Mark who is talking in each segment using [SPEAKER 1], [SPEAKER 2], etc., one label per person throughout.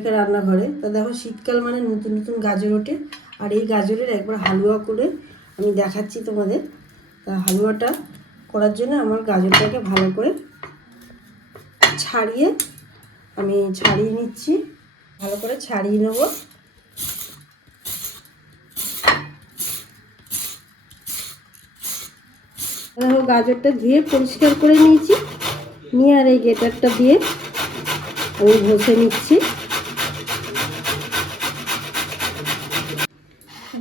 [SPEAKER 1] রেখে রান্নাঘরে তা দেখো শীতকাল মানে নতুন নতুন গাজর ওঠে। আর এই গাজরের একবার হালুয়া করে আমি দেখাচ্ছি তোমাদের। তা হালুয়াটা করার জন্য আমার গাজরটাকে ভালো করে ছাড়িয়ে আমি ছাড়িয়ে নিচ্ছি। ভালো করে ছাড়িয়ে নেব। দেখো গাজরটা ধুয়ে পরিষ্কার করে নিয়েছি। নিয়ে আর এই গেটারটা দিয়ে আমি ঘষে নিচ্ছি।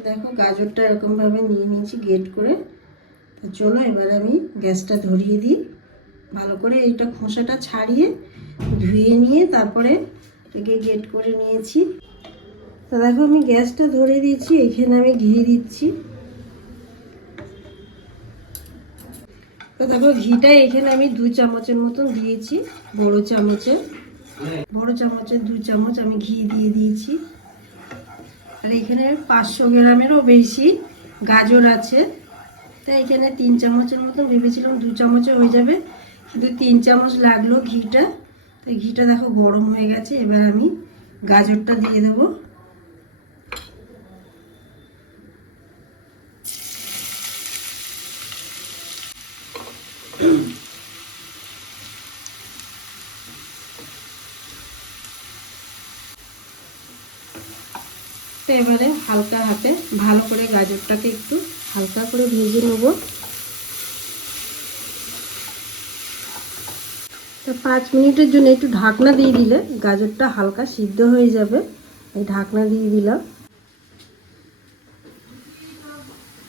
[SPEAKER 1] দেখো গাজরটা এরকমভাবে নিয়ে নিয়েছি গেট করে। চলো এবার আমি গ্যাসটা ধরিয়ে দিই। ভালো করে এইটা খোসাটা ছাড়িয়ে ধুয়ে নিয়ে তারপরে এটাকে গেট করে নিয়েছি। তো দেখো আমি গ্যাসটা ধরে দিয়েছি, এখানে আমি ঘি দিচ্ছি। তো দেখো ঘিটা এখানে আমি দু চামচের মতন দিয়েছি, বড় চামচে বড় চামচের দু চামচ আমি ঘি দিয়ে দিয়েছি। আর এখানে পাঁচশো গ্রামেরও বেশি গাজর আছে। তাই এখানে তিন চামচের মতন ভেবেছিলাম দু চামচে হয়ে যাবে। কিন্তু তিন চামচ লাগল ঘিটা। তো ঘিটা দেখো গরম হয়ে গেছে, এবার আমি গাজরটা দিয়ে দেবো। তো এবারে হালকা হাতে ভালো করে গাজরটাকে একটু হালকা করে ভেজে নেব। তো পাঁচ মিনিটের জন্য একটু ঢাকনা দিয়ে দিলে গাজরটা হালকা সিদ্ধ হয়ে যাবে। এই ঢাকনা দিয়ে দিলাম।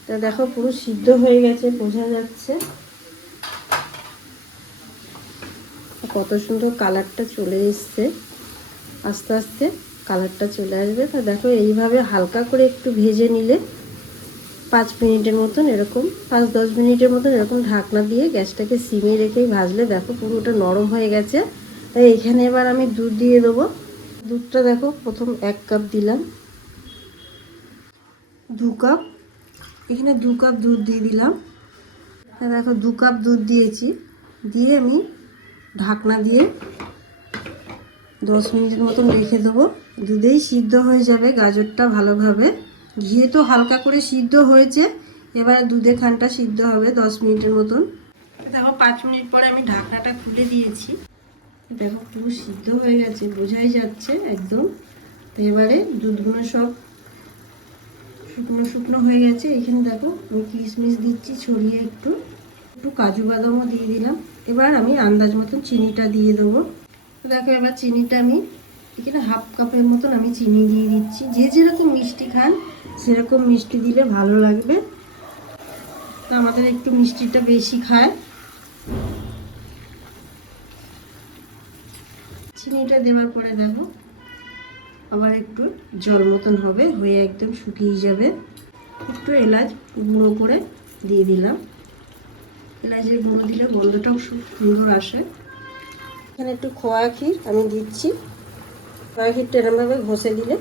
[SPEAKER 1] তো দেখো পুরো সিদ্ধ হয়ে গেছে, বোঝা যাচ্ছে। কত সুন্দর কালারটা চলে এসছে। আস্তে আস্তে কালারটা চলে আসবে। তা দেখো, এইভাবে হালকা করে একটু ভেজে নিলে পাঁচ মিনিটের মতন এরকম, পাঁচ দশ মিনিটের মতন এরকম ঢাকনা দিয়ে গ্যাসটাকে সিমে রেখেই ভাজলে দেখো পুরোটা নরম হয়ে গেছে। তাই এখানে এবার আমি দুধ দিয়ে দেবো। দুধটা দেখো, প্রথম এক কাপ দিলাম। দু কাপ, এখানে দু কাপ দুধ দিয়ে দিলাম। দেখো, দু কাপ দুধ দিয়েছি। দিয়ে আমি ঢাকনা দিয়ে দশ মিনিটের মতন রেখে দেবো। দুধেই সিদ্ধ হয়ে যাবে গাজরটা ভালোভাবে। ঘিয়ে তো হালকা করে সিদ্ধ হয়েছে। এবার দুধে খানটা সিদ্ধ হবে দশ মিনিটের মতন। দেখো, পাঁচ মিনিট পরে আমি ঢাকনাটা খুলে দিয়েছি। দেখো, পুরো সিদ্ধ হয়ে গেছে, বোঝাই যাচ্ছে একদম। তো এবারে দুধগুলো সব শুকনো শুকনো হয়ে গেছে। এখানে দেখো, আমি কিশমিশ দিচ্ছি ছড়িয়ে একটু। একটু কাজু বাদামও দিয়ে দিলাম। এবার আমি আন্দাজ মতন চিনিটা দিয়ে দেবো। দেখো, এবার চিনিটা আমি এখানে হাফ কাপের মতন আমি চিনি দিয়ে দিচ্ছি। যে যেরকম মিষ্টি খান, সেরকম মিষ্টি দিলে ভালো লাগবে। তো আমাদের একটু মিষ্টিটা বেশি খায়। চিনিটা দেওয়ার পরে দেখো, আবার একটু জল মতন হবে, হয়ে একদম শুকিয়ে যাবে। একটু এলাচ গুঁড়ো করে দিয়ে দিলাম। এলাচের গুঁড়ো দিলে গন্ধটাও সুন্দর আসে। এখানে একটু খোয়া ক্ষীর আমি দিচ্ছি। খোয়া ক্ষীরটা এরমভাবে ঘষে দিলে।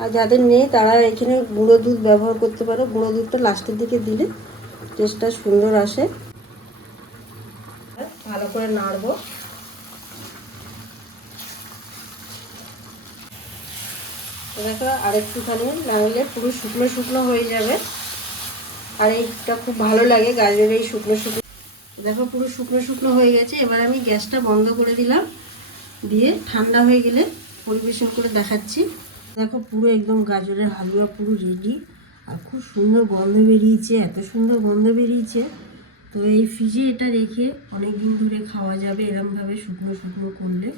[SPEAKER 1] আর যাদের নেই, তারা এখানে গুঁড়ো দুধ ব্যবহার করতে পারো। গুঁড়ো দুধটা লাস্টের দিকে দিলে টেস্টটা সুন্দর আসে। ভালো করে নাড়বো। দেখো, আর একটুখানি নাড়লে পুরো শুকনো শুকনো হয়ে যাবে। আর এইটা খুব ভালো লাগে গাজরের এই শুকনো শুকনো দেখো পুরো শুকনো শুকনো হয়ে গেছে। এবার আমি গ্যাসটা বন্ধ করে দিলাম। দিয়ে ঠান্ডা হয়ে গেলে পরিবেশন করে দেখাচ্ছি। দেখো পুরো একদম গাজরের হালুয়া পুরো রেডি আর খুব সুন্দর গন্ধ বেরিয়েছে, এত সুন্দর গন্ধ বেরিয়েছে। তো এই ফ্রিজে এটা রেখে অনেক দিন ধরে খাওয়া যাবে এরমভাবে শুকনো শুকনো করলে।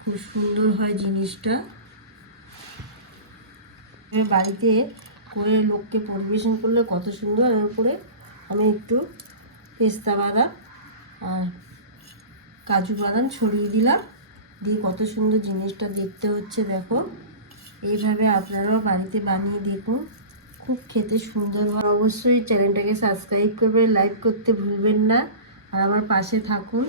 [SPEAKER 1] খুব সুন্দর হয় জিনিসটা। বাড়িতে করে লোককে পরিবেশন করলে কত সুন্দর। এর উপরে আমি একটু পেস্তা বাদাম আর কাজু বাদাম ছড়িয়ে দিলাম। দিয়ে কত সুন্দর জিনিসটা দেখতে হচ্ছে দেখো। এইভাবে আপনারাও বাড়িতে বানিয়ে দেখুন। খুব খেতে সুন্দর হয়। অবশ্যই চ্যানেলটাকে সাবস্ক্রাইব করবে লাইক করতে ভুলবেন না। আর আমার পাশে থাকুন।